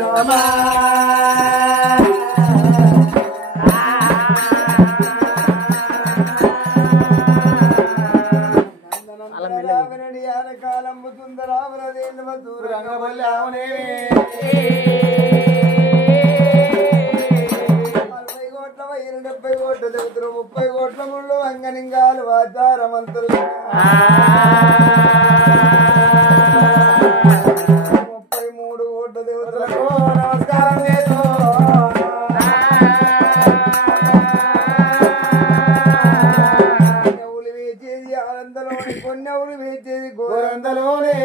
రామా కాలము సుందరామరదేవ దూరంగవల్లావునే 40 కోట్ల 70 కోట్ల దేవతలు 30 కోట్ల ముళ్ళు అంగనింగాలు ఆచారమంతులు 33 కోట్ల దేవతలకు నమస్కారం చేస్తూ వేచేది ఆనందలోని కొన్నవులు వేచేది గోరందలోనే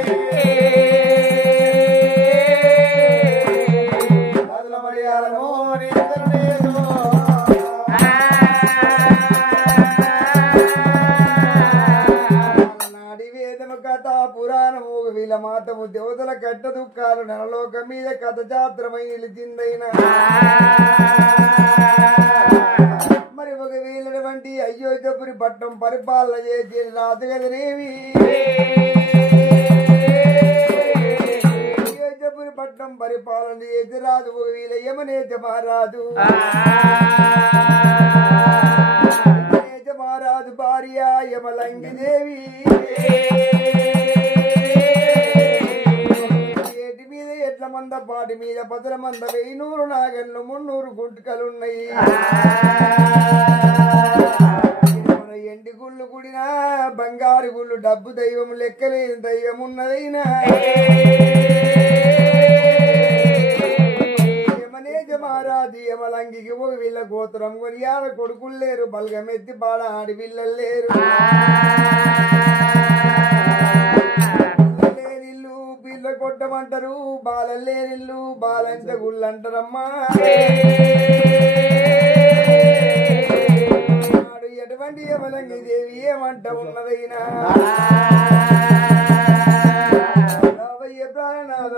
నాడి వేదము కథ పురాణము వీళ్ళ మాతము దేవతల కట్ట దుఃఖాలు నరలోకం మీద కథ జాత్రమై నిలిచిందైనా మరి ఒక వీళ్ళటువంటి అయోధ్యపురి పట్టణం పరిపాలన చేసి రాజు కదనేవి అయోధ్యపురి పట్టణం పరిపాలన చేసి రాజు ఒక వీళ్ళ యమనేజ మహారాజు మహారాజు భార్య యమలంగి దేవి ఏటి మీద ఎట్ల మంద పాటి మీద 10 మంద 100 నాగన్లు 300 గుంటకలున్నాయి మన ఎండి గుళ్ళు గుడినా బంగారు గుళ్ళు డబ్బు దైవం లెక్కలేని దైవం ఉన్నదైనా యమనేజ మహారాజు యమలంగికి పోయి వీళ్ళ గోత్రం కొని ఆడ కొడుకులు లేరు బల్గమెత్తి పాడ ఆడి పిల్లలు లేరు లేనిల్లు పిల్ల కొట్టమంటారు బాలలు లేనిల్లు బాలంట గుళ్ళు అంటారమ్మా ఎటువంటి యమలంగి దేవి ఏమంట ఉన్నదైనా రావయ్య ప్రాణనాథ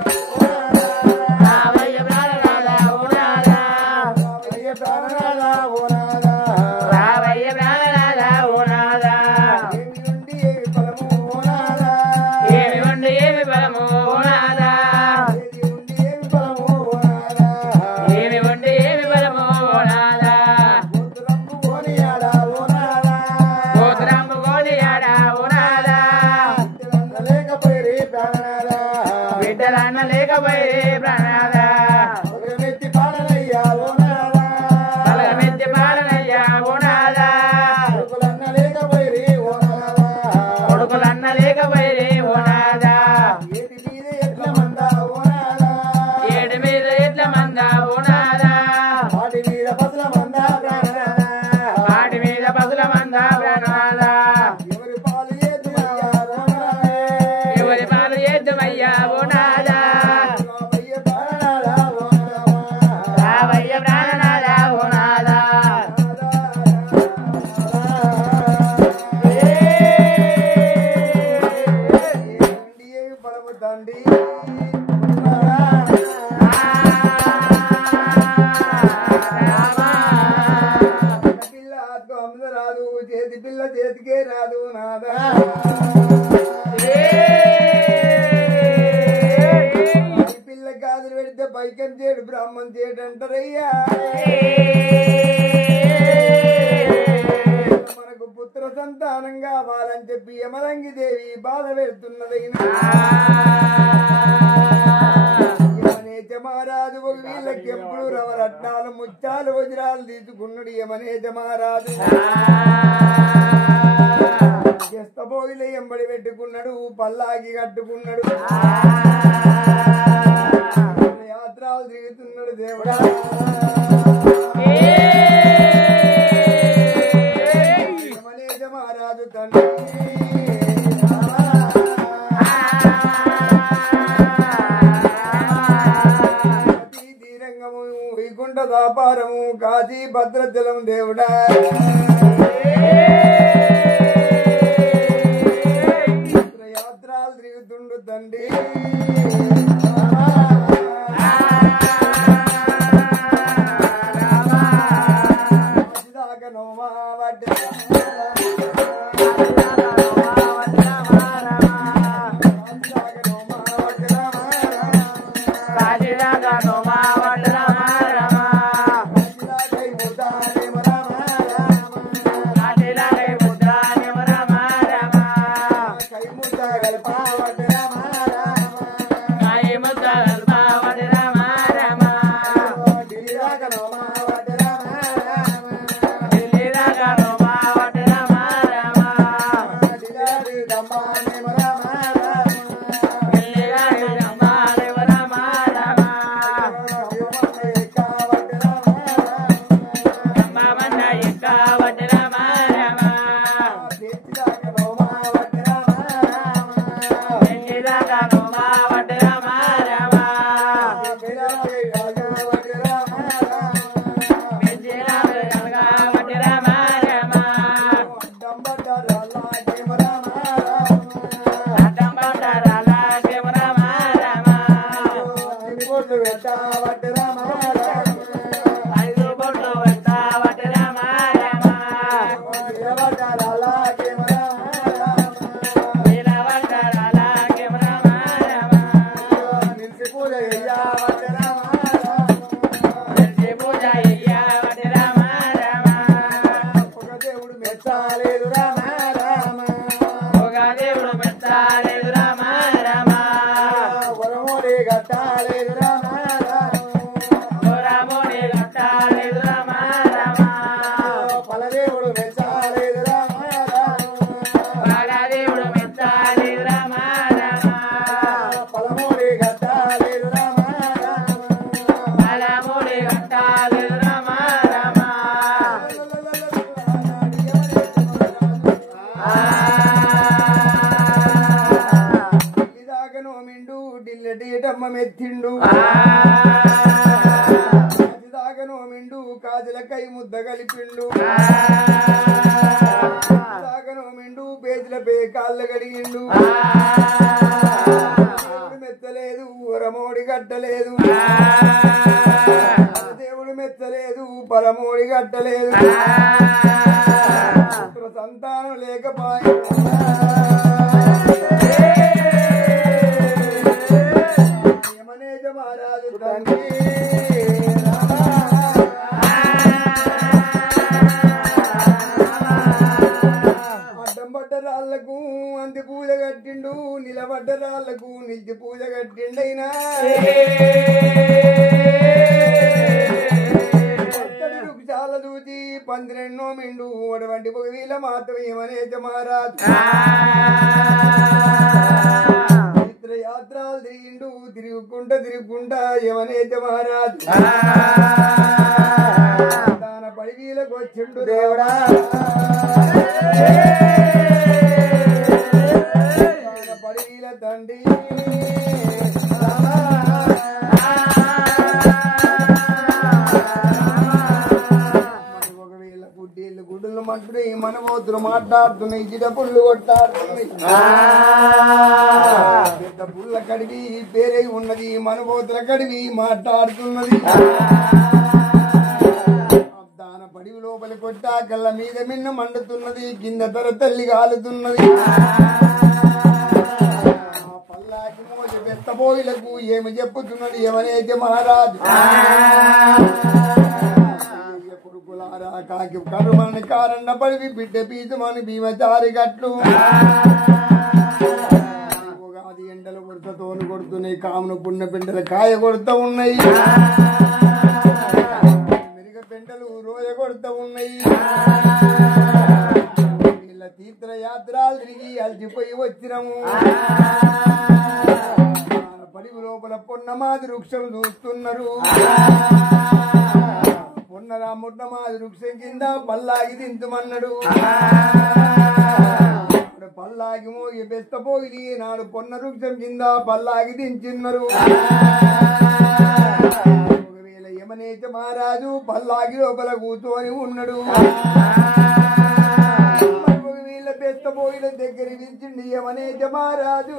చేతి పిల్ల చేతికే రాదు నాదా పిల్ల గాజులు పెడితే పైకం చేయడు బ్రాహ్మణ్ చేయడంటారయ్యా మనకు పుత్ర సంతానం కావాలని చెప్పి యమలంగి దేవి బాధ పెడుతున్నదైనా యమనేజ మహారాజు వీళ్ళకి ఎప్పుడు రవరత్నాలు ముత్యాలు వజ్రాలు తీసుకున్నాడు యమనేజ మహారాజు చేస్తబోయిలే ఎంబడి పెట్టుకున్నాడు పల్లాకి కట్టుకున్నాడు యాత్రలు తిరుగుతున్నాడు దేవుడా యమనేజ మహారాజు తండ్రి వైకుంఠ దాపారము కాశీ భద్రజలం దేవుడా యాత్రలు తిరుగుతుండు తండ్రి బొట్లు పెట్టావట్టి రామ ఐదు బొట్లు పెట్టావట్టి రామ రామ నిలబడ్డారాలాకేమ రామ రామ నిలిచి పూజ అయ్యావట్టి రామ పూజ అయ్యావట్టి రామ రామ ఒక దేవుడు మెచ్చాలేదు రామ రామ ఒక దేవుడు మెచ్చాలేదు రామ రామ వరమోడి గట్టాలేదు రామ రాముడి కట్టాలేదు రామ రామ పలదేవుడు మెచ్చాలేదు రామ బాలదేవుడు మెచ్చాలేదు రామ రామ పలమోడి గట్టాలేదు రామ బాలముడి కట్టాలేదు రామ రామ ఇదాకనో మిండు ఢిల్లెటమ్మ మెత్తిండు ఇదాకనో మిండు కాజల కై ముద్ద కలిపిండు ఇదాకనో మిండు పేజీల పే కాళ్ళ గడిగిండు దేవుడు మెత్తలేదు వరమోడి గట్టలేదు దేవుడు మెత్తలేదు పరమోడి గట్టలేదు పుత్ర సంతానం లేకపోయే యమనేజ మహారాజు తండ్రి అడ్డం పడ్డ రాళ్లకు అంతి పూజ కట్టిండు నిలబడ్డ రాళ్లకు నిలిచి పూజ కట్టిండైనా చాలా చూచి 12 మిండు అటువంటి వీళ్ళ మాత్రం ఏమనేజ మహారాజు యాత్రలు తిరిగిండు తిరుగుకుంటా ఏమనేజ మహారాజు తన పడివీలకు వచ్చిండు దేవుడా తన పడివీల తండ్రి ఒకవేళ గుడ్డీళ్ళు గుడ్డలు మంటున్నాయి మనమోతులు మాట్లాడుతున్నాయి జిడ పుల్లు కొట్టాడుతున్నాయి పెద్ద పుల్ల కడివి పేరై ఉన్నది మనబోతుల కడివి మాట్లాడుతున్నది దాన పడివి లోపలి కొట్టా కళ్ళ మీద మిన్న మండుతున్నది కింద తర తల్లి కాలుతున్నది పల్లాకి మోసి పెత్తబోయిలకు ఏమి చెప్పుతున్నది ఏమనేది మహారాజు కొడుకులారా కాకి కరుమని కారణ పడివి బిడ్డ పీతమని భీమచారి గట్లు ఉగాది ఎండలు కొడతతోను కొడుతున్నాయి కామును పున్న పెండలు కాయ కొడుతూ ఉన్నాయి మెరుగ పెండలు రోజ కొడుతూ ఉన్నాయి వీళ్ళ తీర్థయాత్రలు తిరిగి అలసిపోయి వచ్చినాము పడివి లోపల పొన్నమాది వృక్షం చూస్తున్నారు పొన్నరా ముట్టమాది వృక్షం కింద పల్లాగి దింతుమన్నాడు పల్లాగి మోగి బెస్తపోయి నాడు పొన్న వృక్షం కింద పల్లాగి దించున్నారు ఒకవేళ యమనేచ మహారాజు పల్లాగి లోపల కూర్చొని ఉన్నాడు ఒకవేళ బెస్తపోయిన దగ్గర దించిండి యమనేచ మహారాజు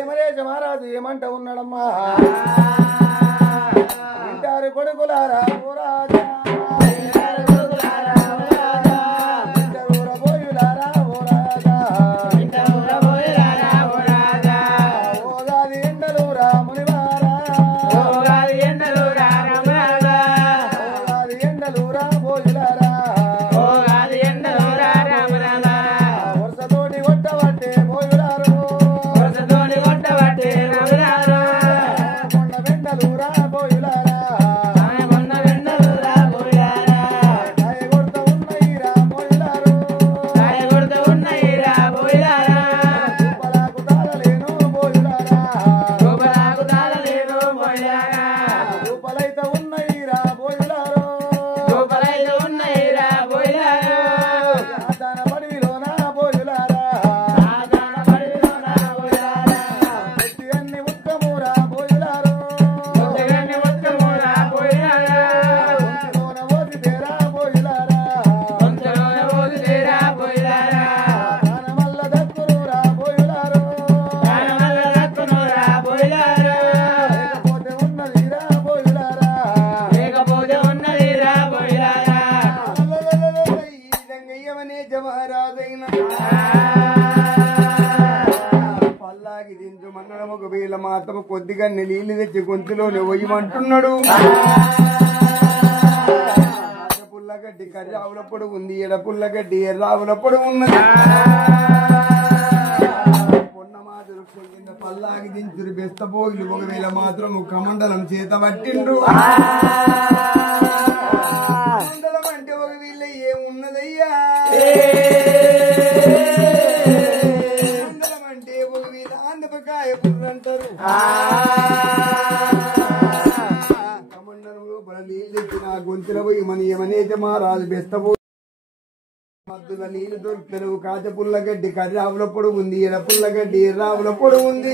యమనేచ మహారాజు ఏమంట ఉన్నాడమ్మా ఇంటారు కొడుకులారా ఓ రాజా వరుసతోటి వీళ్ళ మాత్రం కొద్దిగా నీళ్ళు తెచ్చి గొంతులోనే పోయమంటున్నాడు. పుల్లగడ్డి కర్రావుల పొడి ఉంది, ఎడ పుల్లగడ్డి ఎర్రావుల పొడి ఉన్నది. పొన్నమాదురు కింద పల్లాగి దించురు బెస్తపోయిలు ఒకవేళ మాత్రం కమండలం చేత పట్టిండ్రు. కమండలం అంటే ఒక వీళ్ళ ఏమున్నదయ్యా, కమండలం అంటే ఒక వీళ్ళ ఆంధ్రకాయ పుర్రంటారు. కమండలం లోపల నీళ్ళు తెచ్చిన గొంతుల పోయి మన ఏమనేతే మహారాజు బెస్తపోయి మద్దుల నీళ్లు దొరుకుతారు. కాచ పుల్లగడ్డి కర్రావుల పొడి ఉంది, ఎడ పుల్లగడ్డి ఎర్రావుల పొడి ఉంది.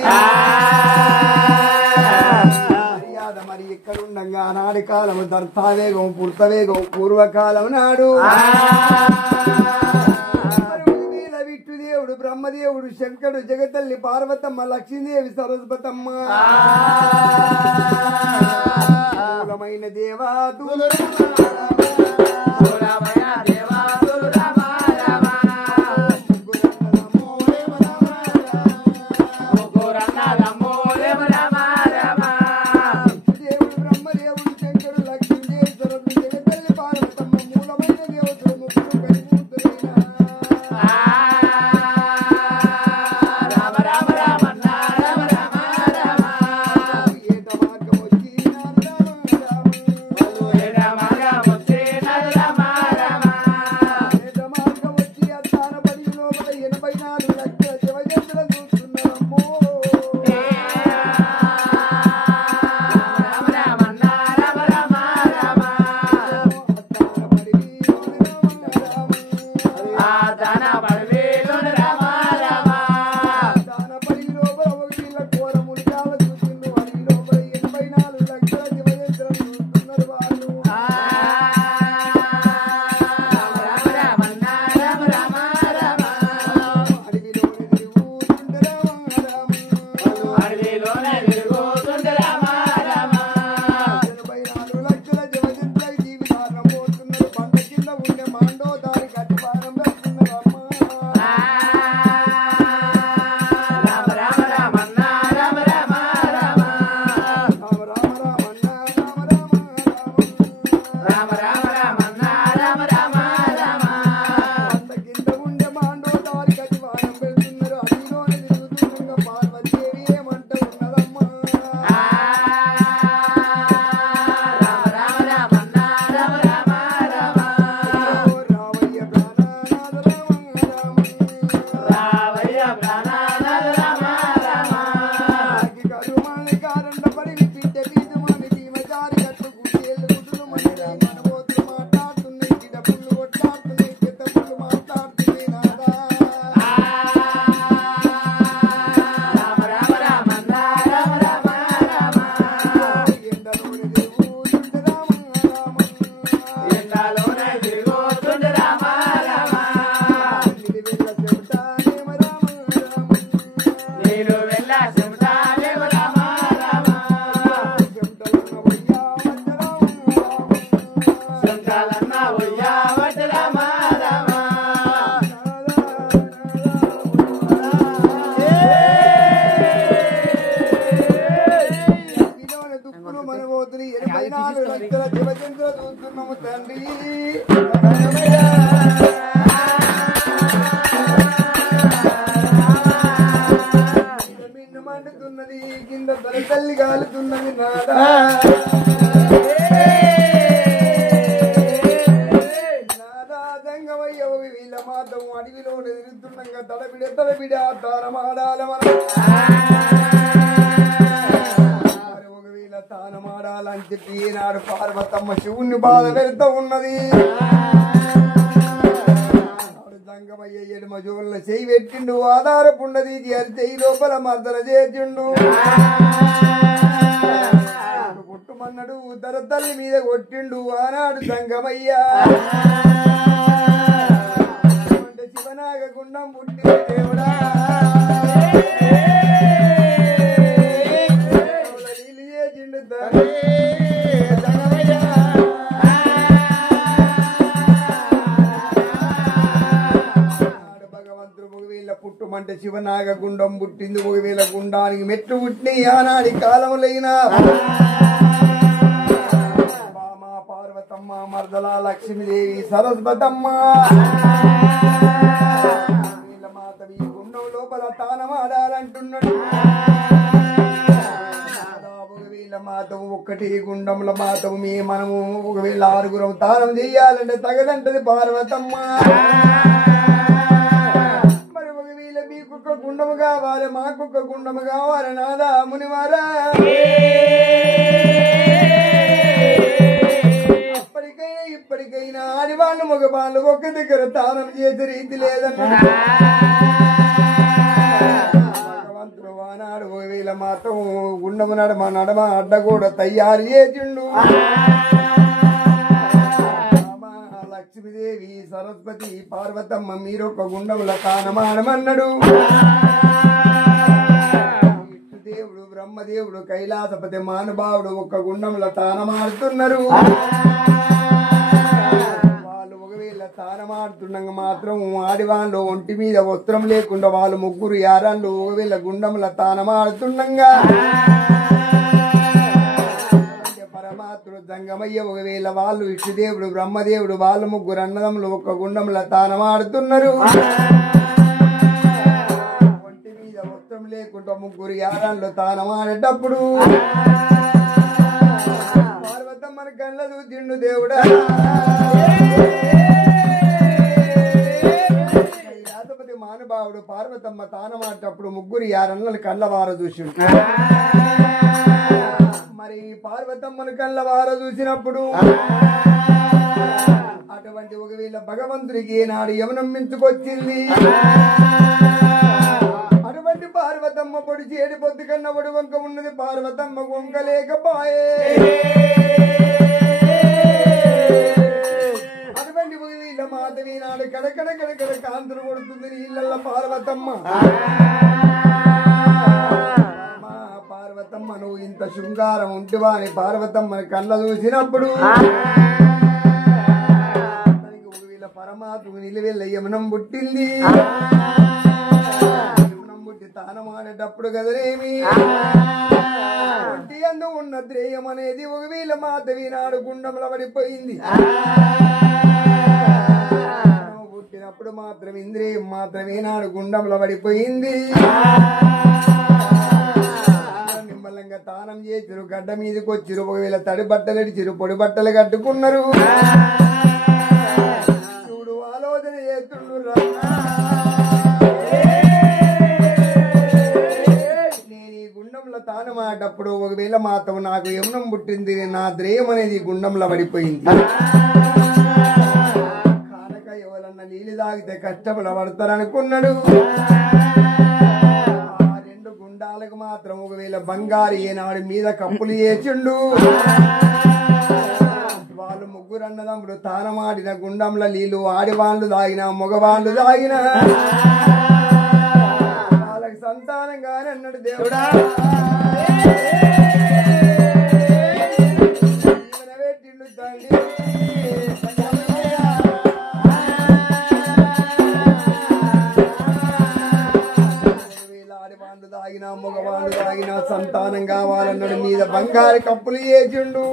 మర్యాద మరి ఎక్కడుండగా ఆనాటి కాలము దర్తావేగం పుర్తవేగం పూర్వకాలం నాడు విష్ణుదేవుడు బ్రహ్మదేవుడు శంకరుడు జగతల్లి పార్వతమ్మ లక్ష్మీదేవి సరస్వతమ్మ మూలమైన దేవాదులు మండుతున్నది కింద తల్లి కాలుతున్నది నాదా నాదాదంగమయ్య వీళ్ళ మాత్రం అడవిలో ఎదురుతుండగా తలబిడ తానమాడాల మనం ఒక వీళ్ళ తానమాడాలని చెప్పి ఈనాడు పార్వతమ్మ శివుణ్ణి బాధ పెడుతూ ఉన్నది. దంగమయ్య ఎడమ జోళ్ళ చెయ్యి పెట్టిండు ఆధారపుండది చెయ్యి లోపల మర్దన చేసిండు కొట్టుమన్నాడు ఉద్దర తల్లి మీద కొట్టిండు ఆనాడు దంగమయ్య అంటే శివనాగగుండం పుట్టి దేవుడా నీళ్ళు చేసిండు పుట్టుమంటే శివనాగ గుండం పుట్టింది 1000 గుండానికి మెట్లు పుట్టిన ఆనాడి కాలములైనా బామా పార్వతమ్మ మర్దల లక్ష్మీదేవి సరస్వతమ్మ మాతవి గుండం లోపల తానమాడాలంటున్నాడు మాతము ఒక్కటి గుండంల మాతము మనము 1006 తానం చెయ్యాలంటే తగదంటది పార్వతమ్మ మరి 1000 మీకొక్క గుండము కావాలి మాకొక్క గుండము కావాలి నాదా మునివారా అప్పటికైనా ఇప్పటికైనా ఆడివాళ్ళు మగవాళ్ళు ఒక్క దగ్గర తానం చేసే రీతి లేదన్నా నాడు 1000 మాత్రం గుండము నడమ అడ్డ కూడా తయారు చేసిండు లక్ష్మీదేవి సరస్వతి పార్వతమ్మ మీరొక్క గుండముల తానమాడమన్నాడు దేవుడు బ్రహ్మదేవుడు కైలాసపతి మానుభావుడు ఒక్క గుండముల తానమాడుతున్నారు తానమాడుతుండగా మాత్రం ఆడివాళ్ళు ఒంటి మీద వస్త్రం లేకుండా వాళ్ళు ముగ్గురు యారాళ్ళు 1000 గుండముల తానమాడుతుండగా పరమాత్ముడు జంగమయ్య 1000 వాళ్ళు ఇష్టదేవుడు బ్రహ్మదేవుడు వాళ్ళు ముగ్గురు అన్నదమ్ములు ఒక్క గుండముల తానమాడుతున్నారు ఒంటి మీద వస్త్రం లేకుండా ముగ్గురు యారాళ్ళు తానమాడేటప్పుడు పార్వతమ్మని కళ్ళ చూసిండు దేవుడా మానుభావుడు పార్వతమ్మ తానమాటప్పుడు ముగ్గురు యారన్నలు కళ్ళవార చూసిండు మరి పార్వతమ్మను కళ్ళవార చూసినప్పుడు అటువంటి 1000 భగవంతుడికి ఏనాడు యవనం మించుకొచ్చింది అటువంటి పార్వతమ్మ పొడి చేడి పొద్దు కన్నా ఒడి వంక ఉన్నది పార్వతమ్మ వంక లేకపోయే అటువంటి 1000 మాధవి నాడు కడకడ కాంతులు కొడుతుంది నీళ్ళ పార్వతమ్మ పార్వతమ్మ నువ్వు ఇంత శృంగారం ఉంటివా అని పార్వతమ్మని కళ్ళ చూసినప్పుడు పరమాత్మ నిలువెళ్ళ యమునం పుట్టింది యమునం పుట్టి తానమాడేటప్పుడు కదనేమి అందు ఉన్న ద్రేయం అనేది 1000 మాధవి నాడు గుండంలో పడిపోయింది పుట్టినప్పుడు మాత్రం ఇంద్రియం మాత్రమే నాడు గుండంలో పడిపోయింది నిమ్మలంగా తానం చేసిరు గడ్డ మీదకి వచ్చిరు 1000 తడి బట్టలు ఇడిచిరు పొడి బట్టలు కట్టుకున్నారు చూడు ఆలోచన చేస్తుండ్రు నేను ఈ గుండంలో తానమాటప్పుడు 1000 మాత్రం నాకు యమునం పుట్టింది నా ద్రేయం అనేది గుండంలో పడిపోయింది నీళ్ళు తాగితే కష్టపడ పడతారనుకున్నాడు ఆ 2 గుండాలకు మాత్రం 1000 బంగారు ఏనాడు మీద కప్పులు చేసిండు వాళ్ళు ముగ్గురు అన్నదమ్ముడు తానమాడిన గుండంలో నీళ్లు ఆడివాళ్ళు తాగిన మగవాళ్ళు తాగిన వాళ్ళకి సంతానం గాని అన్నాడు దేవుడా పెట్టిండు తండ్రి తాగిన మగవాళ్ళు తాగిన సంతానం కావాలన్నాడు మీద బంగారు కప్పులు చేసిండు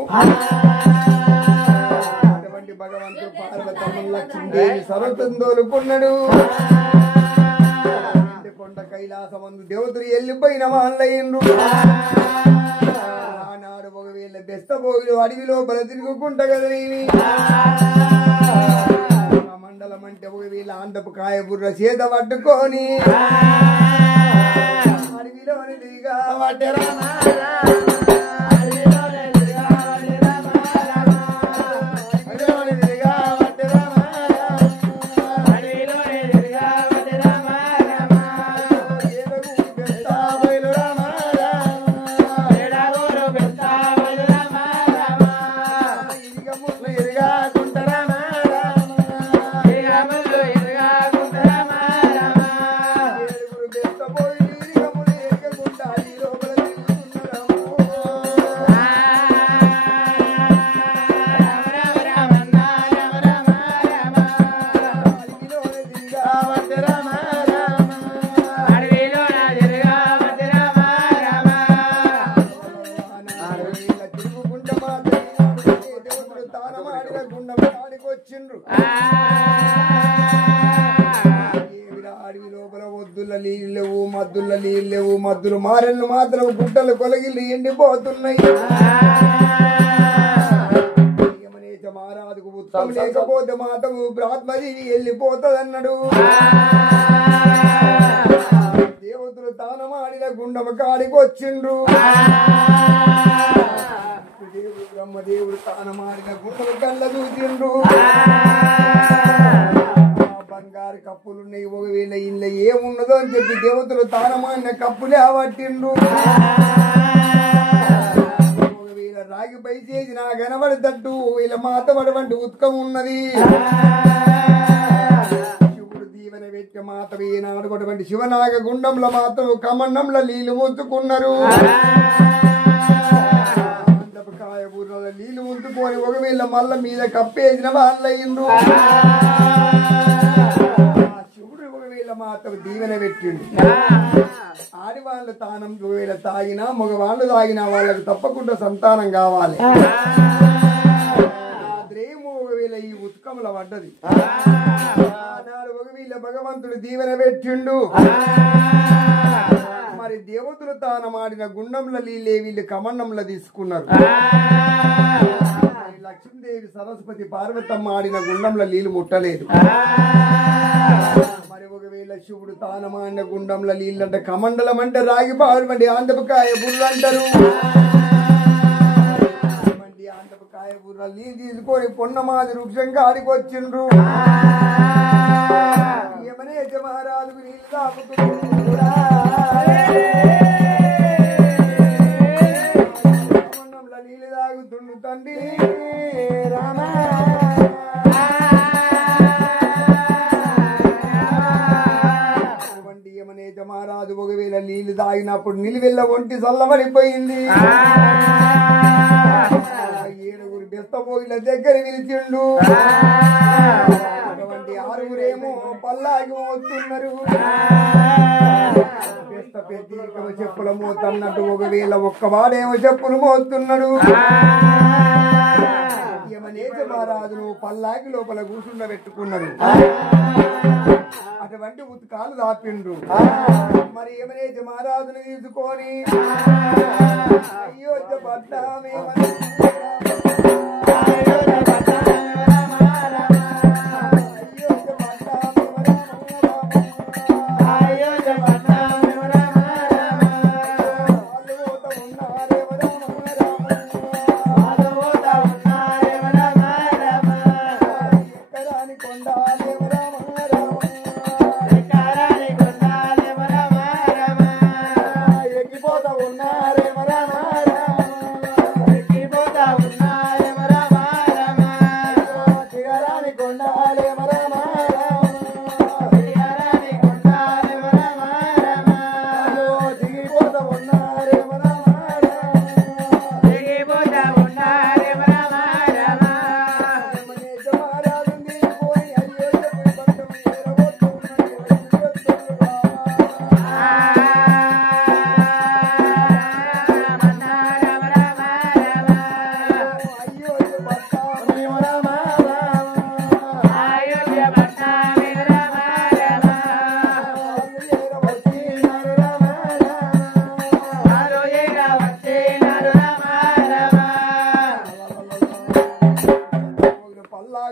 అటువంటి భగవంతుడు పార్వతమ్మ లక్ష్మీదేవి సరస్వతం తోలుకున్నాడు కొండ కైలాసమందు దేవతలు వెళ్ళిపోయిన వాళ్ళయ్యిండ్రు ఆనాడు 1000 బెస్తపోగులు అడవి లోపల తిరుగుకుంటా కదా మండలం అంటే 1000 ఆండపు కాయ బుర్ర చేత పట్టుకొని అడవిలోని దిగా మద్దుల నీళ్ళు లేవు మద్దులు మారెళ్ళు మాత్రం గుట్టలు కొలగిళ్ళు ఎండిపోతున్నాయి మహారాజుకు ఉత్తరం లేకపోతే మాతము బ్రాహ్మదేవి వెళ్ళిపోతుందన్నాడు దేవతలు తానమాడిన గుండమ కాడికి వచ్చిండ్రు దేవుడు బ్రహ్మదేవుడు తానమాడిన గుండమ కళ్ళ చూసిండ్రు బంగారు కప్పులున్నాయి ఒకవేళ ఇళ్ళ ఏమున్నదో అని చెప్పి దేవతలు తానమాడిన కప్పులే పట్టిండ్రు రాగి పై చేసి నా కనబడేటట్టు వీళ్ళ మాత పడవంటి ఉత్కం ఉన్నది శివుడు దీవెన పెట్టే మాత ఈనాడుకోటువంటి శివనాగ గుండంలో మాత్రం కమండంలో నీళ్లు ముంచుకున్నారు కాయ బుర్రలో నీళ్లు ముంచుకొని ఒకవేళ మల్ల మీద కప్పేసిన వాళ్ళయిండ్రు శివుడు ఒకవేళ మాత్రం దీవెన పెట్టిండు ఆడివాళ్ళు తానం ఒకవేళ తాగినా మగవాళ్ళు తాగినా వాళ్ళకి తప్పకుండా సంతానం కావాలి ద్రేము ఒకవేళ ఈ ఉత్కముల పడ్డది ఆనాడు ఒకవేళ భగవంతుడు దీవెన పెట్టిండు మరి దేవతలు తానమాడిన గుండంలో నీళ్ళే వీళ్ళు కమండంలో తీసుకున్నారు లక్ష్మీదేవి సరస్వతి పార్వతమ్మ ఆడిన గుండంలో నీళ్లు ముట్టలేదు మరి ఒకవేళ శివుడు తానమాడిన గుండంలో నీళ్ళంటే కమండలం అంటే రాగి పాడు ఆంధ్రపకాయ బుర్ర అంటారు ఆంధ్రపకాయ బుర్ర నీళ్ళు తీసుకొని పొన్నమాది వృక్షంగా ఆడికి వచ్చిండ్రు ఏమనే మహారాజుకు నీళ్ళు తాపుతుండ్రు నీళ్ళు తాగుతుండు తండ్రి రామ మహారాజు ఒకవేళ నీళ్లు తాగినప్పుడు నిలువెల్ల ఒంటి చల్లబడిపోయింది ఏడుగురు బెస్తపోయిల దగ్గర నిలిచిండు అటువంటి ఆరుగురేమో పల్లాగి మోస్తున్నారు బెస్త పెద్ద చెప్పుల మోతన్నట్టు ఒకవేళ ఒక్కవాడేమో చెప్పులు మోస్తున్నాడు యమనేజ మహారాజును పల్లాకి లోపల కూర్చుండ పెట్టుకున్నారు అటువంటి ఉత్కాలు దాపిండ్రు మరి యమనేజ మహారాజును తీసుకొని అయోధ్య పట్టామే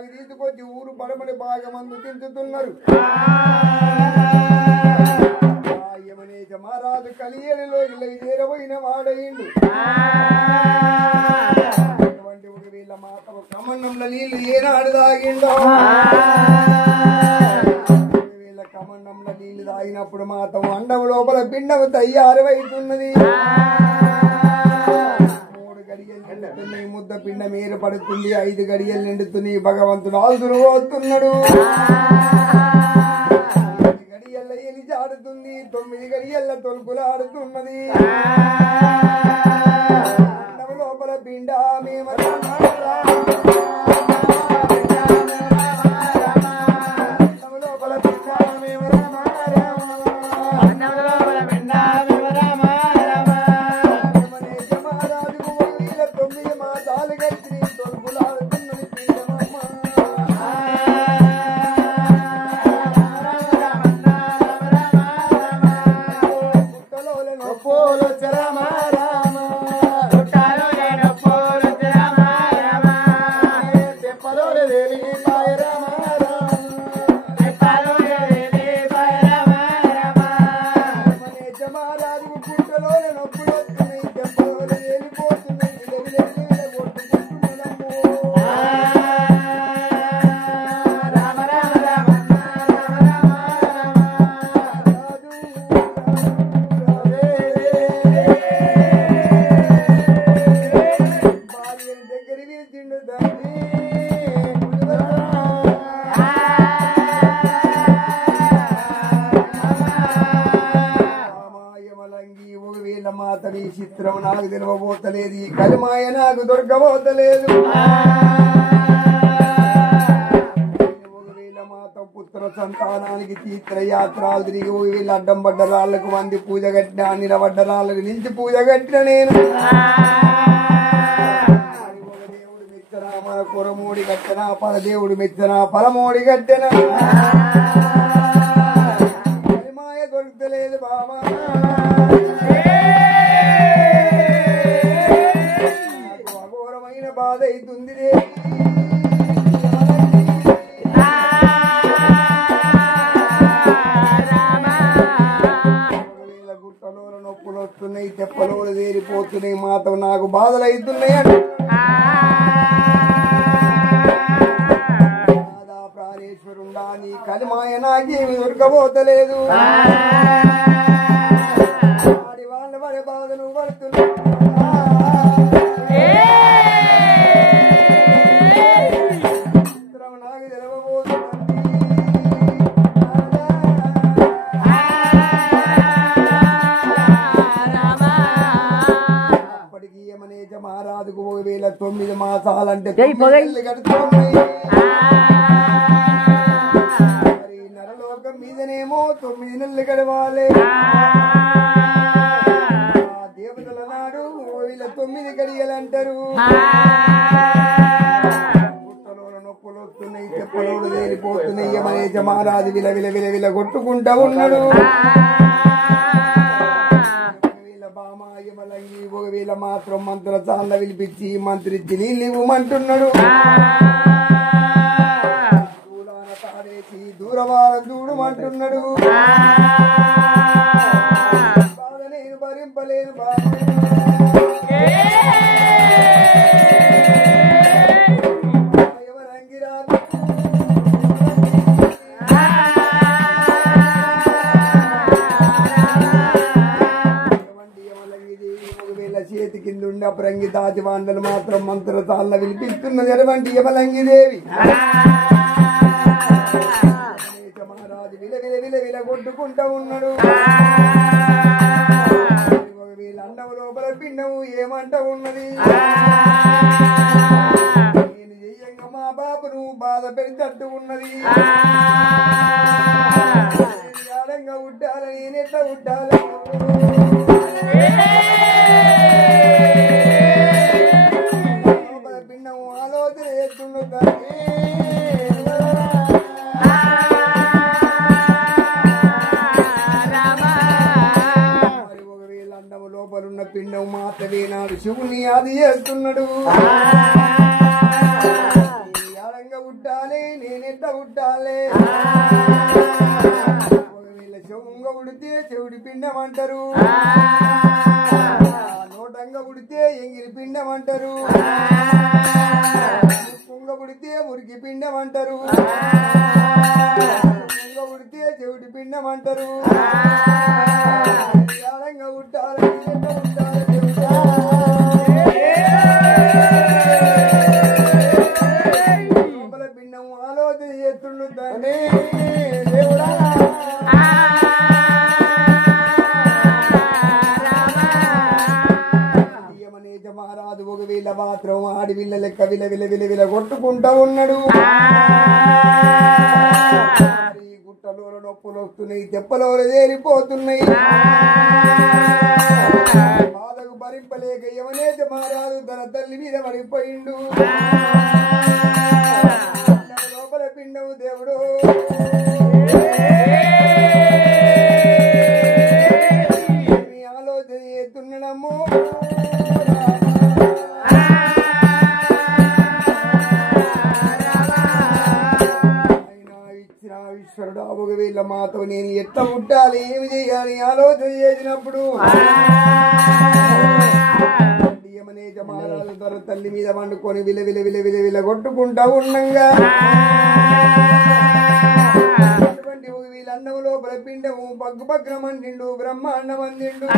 తీసుకొచ్చి ఊరు పడమని బాగా మంది తింటున్నారు యమనేజ మహారాజు కలియేడిలో ఇళ్ళకి చేరబోయిన వాడయిండు అటువంటి ఒక వీళ్ళ మాతకు కమండంలో నీళ్లు ఏనాడు తాగిండో వీళ్ళ కమండంలో నీళ్లు తాగినప్పుడు మాతం అండం లోపల పిండం తయారవుతున్నది ముద్ద పిండం ఏర్పడుతుంది 5 గడియలు నిండుతున్నాయి భగవంతుడు ఆదురు పోతున్నాడు 8 గడియల్ల ఎలిచి ఆడుతుంది 9 గడియల్ల తొలుపులు ఆడుతున్నది లోపల పిండ లోపల నొప్పులు రామ రామ చుట్టాలు లేని పూలు రామ రామ తెప్పలో వెలిగిపాయ రామ రామ తెప్పలు లేని రామ రామ మహారాజు గుట్టలో నొప్పులు వస్తున్నాయి తెప్పలో వెళ్ళిపోతున్నాయి రామ రామ రామ దగ్గర పిలిచిండు దాన్ని రామాయమలంగి ఒకవేళ మాతవి చిత్రం నాకు తెలవబోతలేదు ఈ కలిమాయ నాకు దొరకబోతలేదు ఒకవేళ మాత పుత్ర సంతానానికి తీర్థయాత్రలు తిరిగి ఒకవేళ అడ్డం పడ్డ రాళ్లకు మంది పూజ కట్టిన నిలబడ్డ రాళ్లకు నిలిచి పూజ కట్టిన నేను దేవుడు మెచ్చనా మన కురమోడి కట్టెనా పరదేవుడు మెచ్చనా పరమోడి కట్టెనా కలిమాయ దొరకలేదు బాబా నాకు అఘోరమైన బాధ అవుతుంది ఒకవేళ గుట్టలో నొప్పులు వస్తున్నాయి తెప్పలో వేరిపోతున్నాయి మాత నాకు బాధలు అవుతున్నాయి రాధా ప్రాణేశ్వరుండా నీ కలిమాయ నాకేమి దొరకబోతలేదు వాడి వాళ్ళ పడే బాధలు పడుతున్నా నాకు అప్పటికి యమనేజ మహారాజుకు 9 మాసాలంటే 9 నెలలు గడుస్తున్నాయి. మరి నరలోకం మీదనేమో 9 నెలలు గడవాలి ఆ దేవతల నాడు వీళ్ళ 9 గడియలంటారు నొప్పులు వస్తున్నాయి చెప్పలోడు తేలిపోతున్నాయి యమనేజ మహారాజు విల విల విల విల కొట్టుకుంటా ఉన్నాడు వీళ్ళ బామాయమలంగి వీళ్ళ మాత్రం మంత్ర చాల విలిపించి మంత్రిచ్చి నీళ్ళు ఇవ్వమంటున్నాడు దూలాన తాడేసి దూరవారం చూడమంటున్నాడు బాధ నేను భరింపలేను చేతి కింద ఉండి అపరంగి దాచి వాండలు మాత్రం మంత్ర తాళ్ళ వినిపిస్తున్నది అటువంటి యమలంగి దేవి మహారాజు విల విల విల విల కొట్టుకుంటా ఉన్నాడు వీళ్ళ అన్నము లోపల పిండము ఏమంట ఉన్నది నేను చెయ్యంగా మా బాబును బాధ పెడితట్టు ఉన్నది ఆడంగా ఉట్టాలి నేనెట్లా ఉట్టాలి పిండము ఆలోచన చేస్తుండగా లోపలున్న పిండం మాత్రమే నాడు శివుని అది చేస్తున్నాడు ఆడంగా ఉట్టాలి నేనెట్ట ఉట్టాలి ఒకవేళ శివంగా ఉడితే చెవుడి పిండం అంటారు నోటంగా ఉడితే ఎంగిలి పిండం అంటారు ముక్కుంగా ఉడితే మురికి పిండం అంటారు ముక్కుంగా ఉడితే చెవుడి పిండం అంటారు ఆడంగా ఉట్టాలి లోపల పిండం ఆలోచన చేస్తుండు దాన్ని దేవుడా యమనేజ మహారాజు ఒకవేళ మాత్రం ఆడి విల్ల లెక్క విల విల విల విల కొట్టుకుంటా ఉన్నాడు గుట్టలో నొప్పులు వస్తున్నాయి తెప్పలో తేలిపోతున్నాయి బాధకు భరింపలేక యమనేజ మహారాజు తన తల్లి మీద పడిపోయిండు లోపల పిండవు దేవుడు ఆలోచన ఈశ్వరుడు ఒక వీళ్ళ మాతో నేను ఎట్లా ఉండాలి ఏమి చేయాలి ఆలోచన చేసినప్పుడు యమనేజ మహారాజు ధర తల్లి మీద వండుకొని విల విల విల విల విల కొట్టుకుంటా ఉండంగా అటువంటి వీళ్ళ అన్నం లోపల పిండము పగ్గు పగ్గున మండిండు బ్రహ్మాండం అందిండు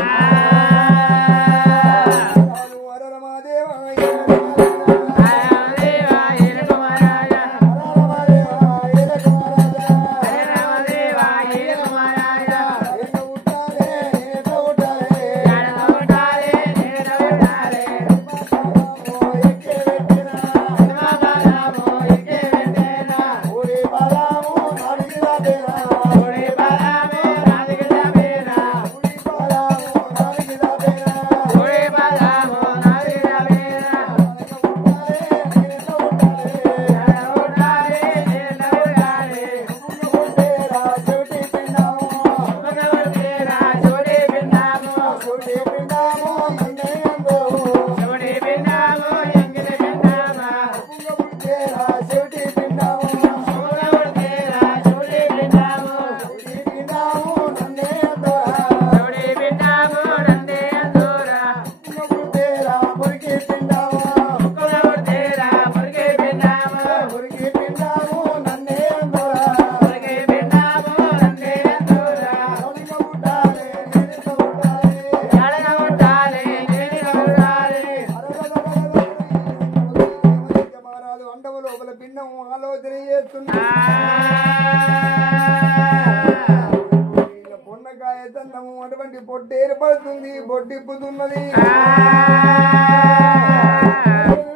పొన్నకాయ దండము అటువంటి పొట్టు ఏర్పడుతుంది బొడ్డిప్పుతున్నది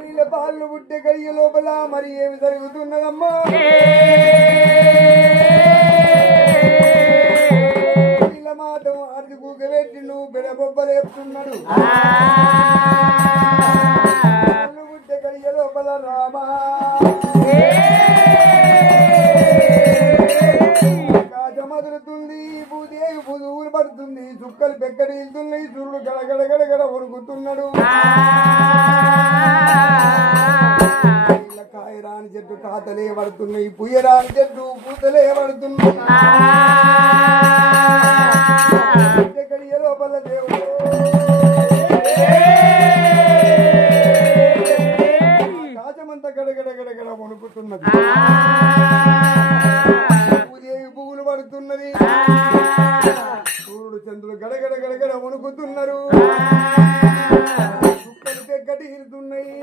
వీళ్ళ పాలు పుట్టే కయ్య లోపల మరి ఏమి జరుగుతున్నదమ్మా వీళ్ళ మాత్రం అర్థి కూకబెట్టి నువ్వు బెడబొబ్బలేపుతున్నాడు పాలు పుట్టే కయ్య లోపల రామా మదులుతుంది భూదేవి ఊరు పడుతుంది చుక్కలు పెక్కడి వెళ్తున్నాయి చూడు గడగడ గడగడ ఉరుకుతున్నాడు కాయరాని చెట్టు కాతలే పడుతున్నాయి పుయ్యరాని చెట్టు పూతలే పడుతున్నాయి గడియ లోపల దేవుడు కాచమంతా గడగడ గడగడ వణుకుతున్నది పువ్వులు పడుతున్నది సూర్యుడు చంద్రుడు గడగడ గడగడ వణుకుతున్నారు చుక్కలు పెక్కటి ఇరుతున్నాయి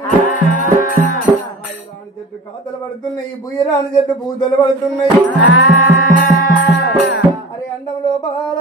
రాని చెట్టు కాతలు పడుతున్నాయి బుయ్యరాని చెట్టు పూతలు పడుతున్నాయి అరే అండంలో బాల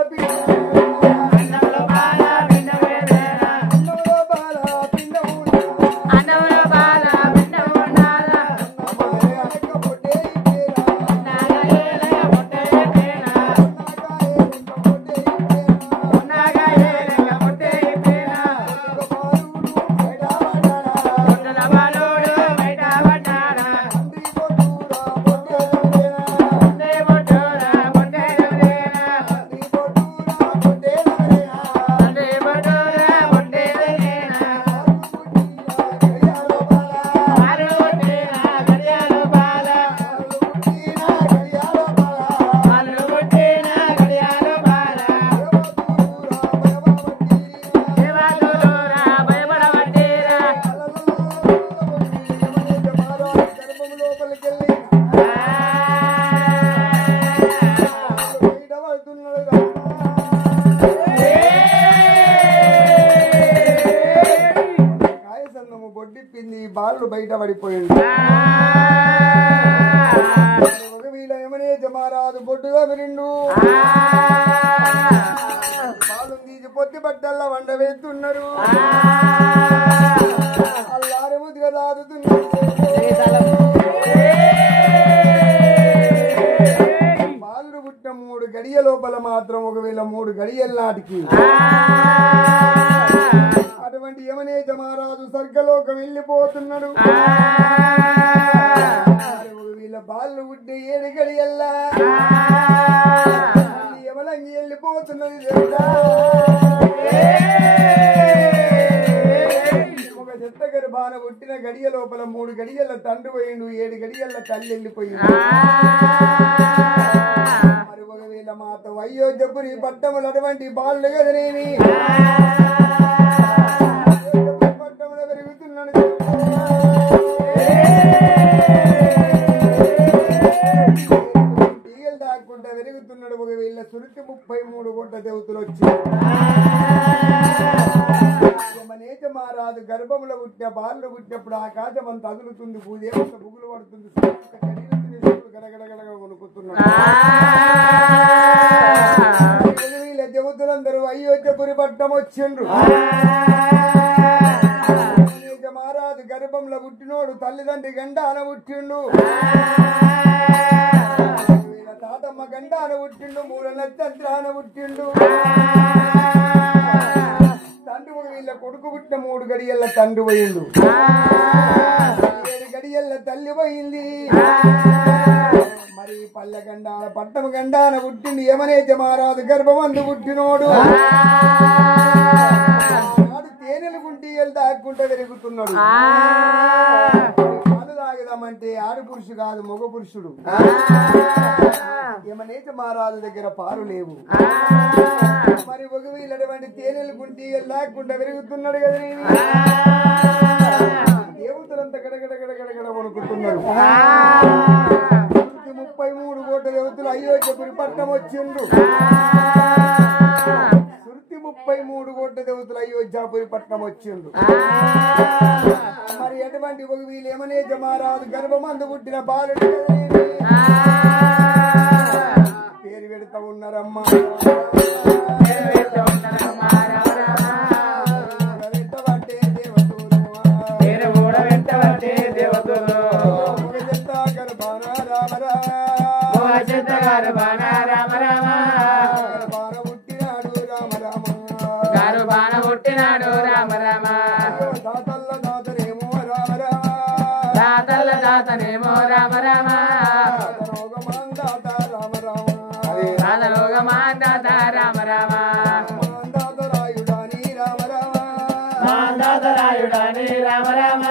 బాలు బయట పడిపోయింది వీళ్ళ యమనేజ మహారాజు బొడ్డుగా విరిండు బాలు తీసి పొత్తి బట్టల్లా వండ వేస్తున్నారు అల్లారి ముద్దుగా దాదుతున్నారు బాలు పుట్టిన 3 గడియ లోపల మాత్రం ఒకవేళ 3 గడియల నాటికి అటువంటి యమనేజ మహారాజు స్వర్గలోకం వెళ్ళిపోతున్నాడు వీళ్ళ బాలు పుట్టే 7 గడియల్లా యమలంగి వెళ్ళిపోతున్నది లోపల 3 గడియల తండ్రి పోయిండు 7 గడియల తల్లి వెళ్ళిపోయింది మరి ఒకవేళ మాతో అయోధ్యపురి పట్టములు అటువంటి బాలు కదనేమి పట్టములు పెరుగుతున్నాను తీగలు దాక్కుంటా పెరుగుతున్నాడు ఒకవేళ సురుతి 33 కోట్ల దేవతలు వచ్చి యమనేత మహారాజు గర్భంలో పుట్టిన బాలు పుట్టినప్పుడు ఆకాశం అంత అదులుతుంది భూదేవంత బుగులు పడుతుంది గడగడగడగ వణుకుతున్నాడు వీళ్ళ దేవతలందరూ అయోధ్యపురి పట్టం వచ్చిండ్రు మహారాజు గర్భంలో పుట్టినోడు తల్లిదండ్రి గండాన పుట్టిండు వీళ్ళ తాతమ్మ గండాన పుట్టిండు 3 నక్షత్రాన పుట్టిండు తండ్రి వీళ్ళ కొడుకు పుట్టిన 3 గడియల్ల తండ్రి పోయిండు 7 గడియల్ల తల్లి పోయింది మరి పల్లె గండాన పట్టమ గండాన పుట్టిండు యమనేత మహారాజు గర్భమందు పుట్టినోడు తేనెలు గుంటీలు దాక్కుంటా పెరుగుతున్నాడు పాలు తాగదామంటే ఆడు పురుషు కాదు మగ పురుషుడు యమనేత మహారాజు దగ్గర పాలు లేవు మరి ఒక వీళ్ళటువంటి తేనెలు గుంటీలు దాక్కుంటా పెరుగుతున్నాడు కదా దేవతలంతా గడగడ వణుకుతున్నారు 33 కోట్ల దేవతలు అయోధ్యపురి పట్టం వచ్చిండ్రు 33 కోట్ల దేవతలు అయోధ్యపురి పట్టణం వచ్చిండ్రు మరి ఎటువంటి ఒక వీళ్ళు యమనేత మహారాజు గర్భమందు పుట్టిన బాలుడు పేరు పెడతా ఉన్నారమ్మా పుట్టినాడు రామ రామ దాతల్ల దాతనేమో రామ రామ దాతల్ల దాతనేమో రామ రామ దాత రామ రామ దాతలోగమాందాత రామ రామ దాతరాయుడాని రామ రామ దాతరాయుడాని రామ రామ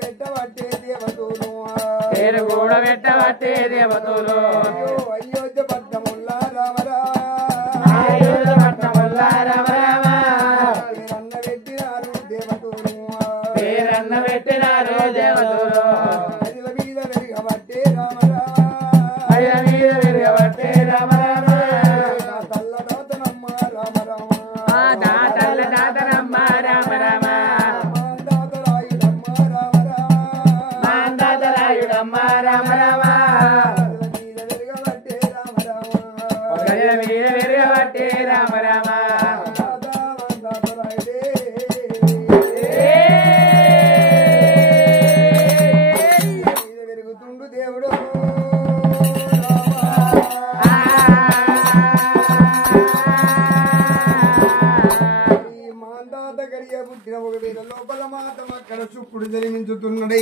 పెట్టబట్టే దేవతలు పేరు కూడా పెట్టబట్టే దేవతలు అయోధ్య పట్టముల్లా రామ రామ అయోధ్య పట్టముల్లా రామ రామ పేరన్న పెట్టినారు దేవతలు పేరన్న పెట్టినారు దేవతలు అదిల మీద వెరగబట్టే రామ రామ అయ్య మీద విరగబట్టే రామ రామ తల్ల దాతనమ్మ రామ రామ దాతల్ల దాతనమ్మ రామ రామ దాతరాయుడమ్మ రామ రామ మాందాతరాయుడమ్మ రామ రామ మీద వెరగబట్టే రామ రామ గజ మీద విరగబట్టే రామ రామ దాతరాయుడే వెరుగుతుండు దేవుడు ఈ మాందాత గడియ పుట్టిన ఒక వేళ లోపల మాత్రం అక్కడ శుక్రుడు జన్మించుతున్నాడు